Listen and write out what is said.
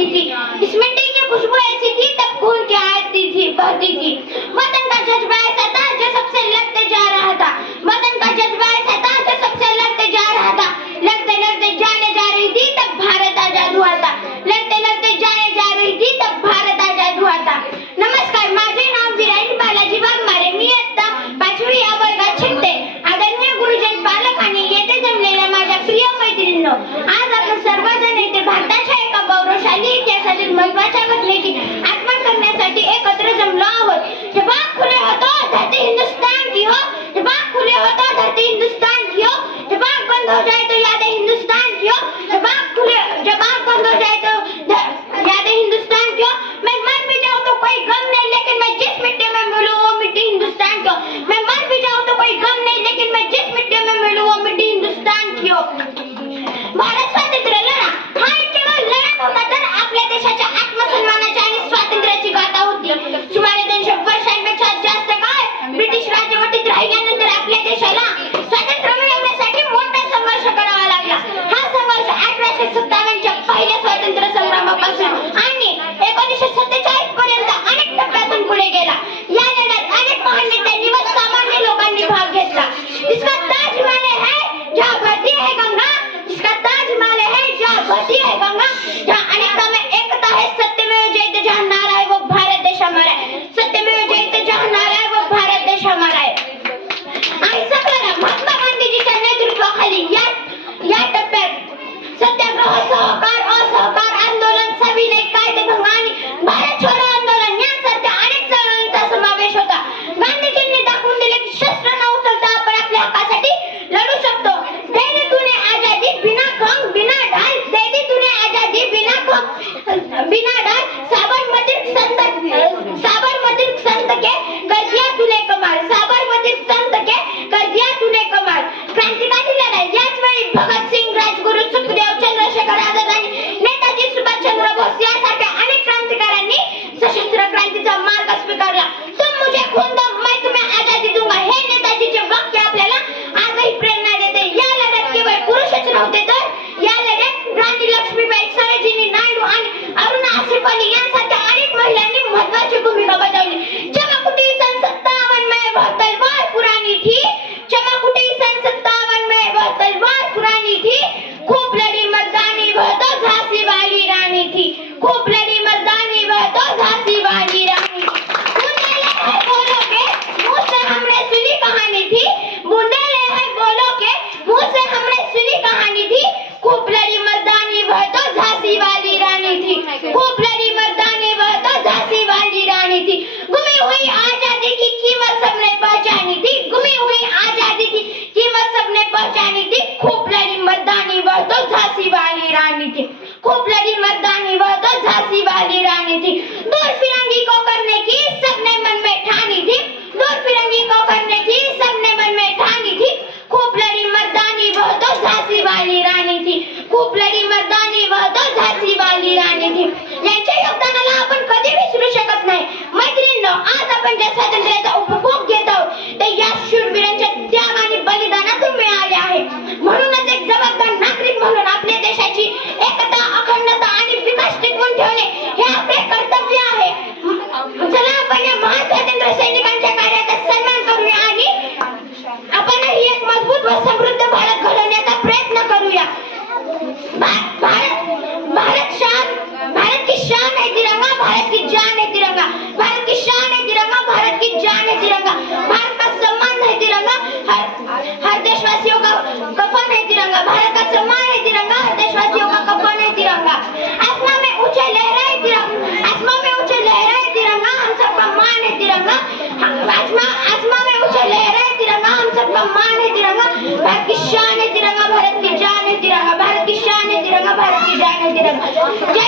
करती थी इसमें की खुशबू ऐसी थी, तब खून क्या आती थी, बहती थी। वतन का जज्बा 你们这些。Okay Yeah.